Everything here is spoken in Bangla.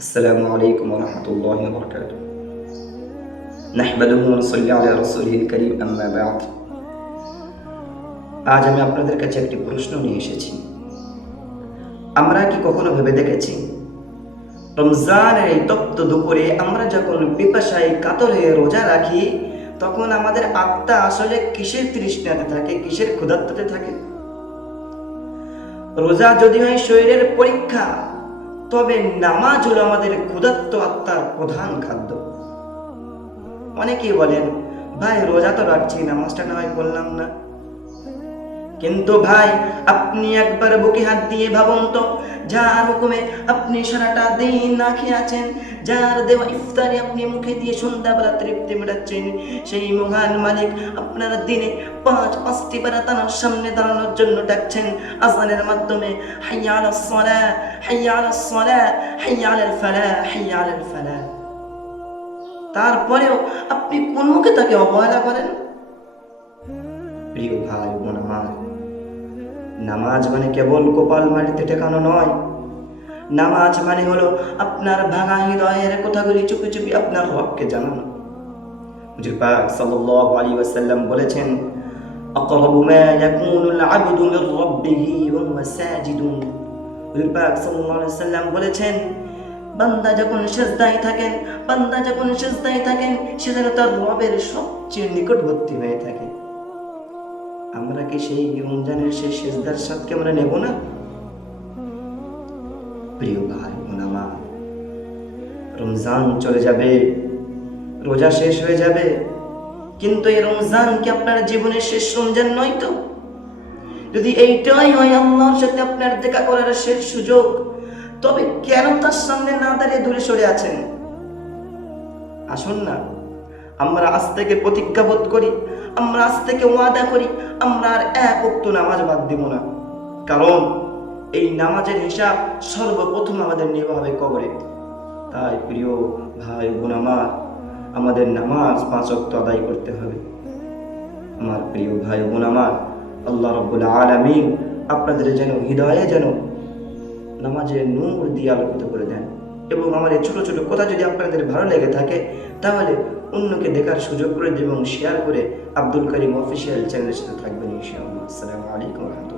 আসসালামু আলাইকুম ওয়া রাহমাতুল্লাহি ওয়া বারাকাতুহু। নাহমাদুহু ওয়া নুসাল্লি আলা রাসূলিহিল কারীম, আম্মা বা'দ। আজ আমি আপনাদের কাছে একটি প্রশ্ন নিয়ে এসেছি। আমরা কি কখনো ভেবে দেখেছি রমজানের এই তপ্ত দুপুরে আমরা যখন পিপাসায় কাতর হয়ে রোজা রাখি, তখন আমাদের আত্মা আসলে কিসের তৃষ্ণাতে থাকে, কিসের ক্ষুধার্ততে থাকে? রোজা যদি হয় শরীরের পরীক্ষা, তবে নামাজ হলো আমাদের ক্ষুধার্ত আত্মার প্রধান খাদ্য। অনেকেই বলেন, ভাই রোজা তো রাখছি, নামাজটা না হয় পড়লাম না। কিন্তু ভাই, আপনি একবার বুকে হাত দিয়ে ভাবুন তো, যার হুকুমে আপনি সারাটা দিন না খেয়ে আছেন, যার দেওয়া ইফতারি আপনি মুখে দিয়ে সন্ধ্যাবেলা তৃপ্তি মেটাচ্ছেন, সেই মহান মালিক আপনার দিনে পাঁচটি বার তার সামনে দাঁড়ানোর জন্য ডাকছেন আযানের মাধ্যমে, হাইয়া আলাস সালাহ, হাইয়া আলাস সালাহ, হাইয়া আলাল ফালাহ, হাইয়া আলাল ফালাহ। তারপরেও আপনি কোন মুখে তাকে অবহেলা করেন? প্রিয় ভাই বোন আমার, নামাজ মানে কেবল কপাল মাটিতে টেকানো নয়। নামাজ মানে হলো আপনার ভাঙা হৃদয়ের কথাগুলি চুপি চুপি আপনার রবকে জানানো। হুজুর পাক সাল্লাল্লাহু আলাইহি ওয়াসাল্লাম বলেছেন, আকরাবু মা ইয়াকুনুল আবদু মির রাব্বিহি ওয়া হুয়া সাজিদুন। হুজুর পাক সাল্লাল্লাহু আলাইহি ওয়াসাল্লাম বলেছেন, বান্দা যখন সিজদায় থাকেন, সে যেন তার রবের সবচেয়ে নিকটবর্তী হয়ে থাকে। আমরা কি সেই রমজানের সেই সিজদার স্বাদকে আমরা নেব না? প্রিয় ভাই বোন আমার, রমজান চলে যাবে, রোজা শেষ হয়ে যাবে, কিন্তু এই রমজান কি আপনার জীবনের শেষ রমজান নয় তো? যদি এইটাই হয় আল্লাহর সাথে আপনার দেখা করার শেষ সুযোগ, তবে কেন তার সামনে না দাঁড়িয়ে দূরে সরে আছেন? আসুন না, আমরা আজ থেকে প্রতিজ্ঞাবোধ করি, আমরা আজ থেকে ওয়াদা করি, আমরা আর এক ওয়াক্ত নামাজ বাদ দিব না। কারণ এই নামাজের হিসাব সর্বপ্রথম আমাদের নেওয়া হবে কবরে। তাই প্রিয় ভাই বোন আমার, আমাদের নামাজ 5 ওয়াক্ত আদায় করতে হবে। আমার প্রিয় ভাই বোন আমার, আল্লাহ রাব্বুল আলামিন আপনাদের যেন হৃদয়ে যেন নামাজের নূর দিয়ে আলোকিত করে দেন। এবং আমার এই ছোট ছোট কথা যদি আপনাদের ভালো লেগে থাকে, তাহলে অন্যকে দেখার সুযোগ করে দেবেন এবং শেয়ার করে আব্দুল কারীম অফিসিয়াল চ্যানেলের সাথে থাকবেন ইনশাআল্লাহ। আসসালামু আলাইকুম ওয়া রাহমাতুল্লাহ।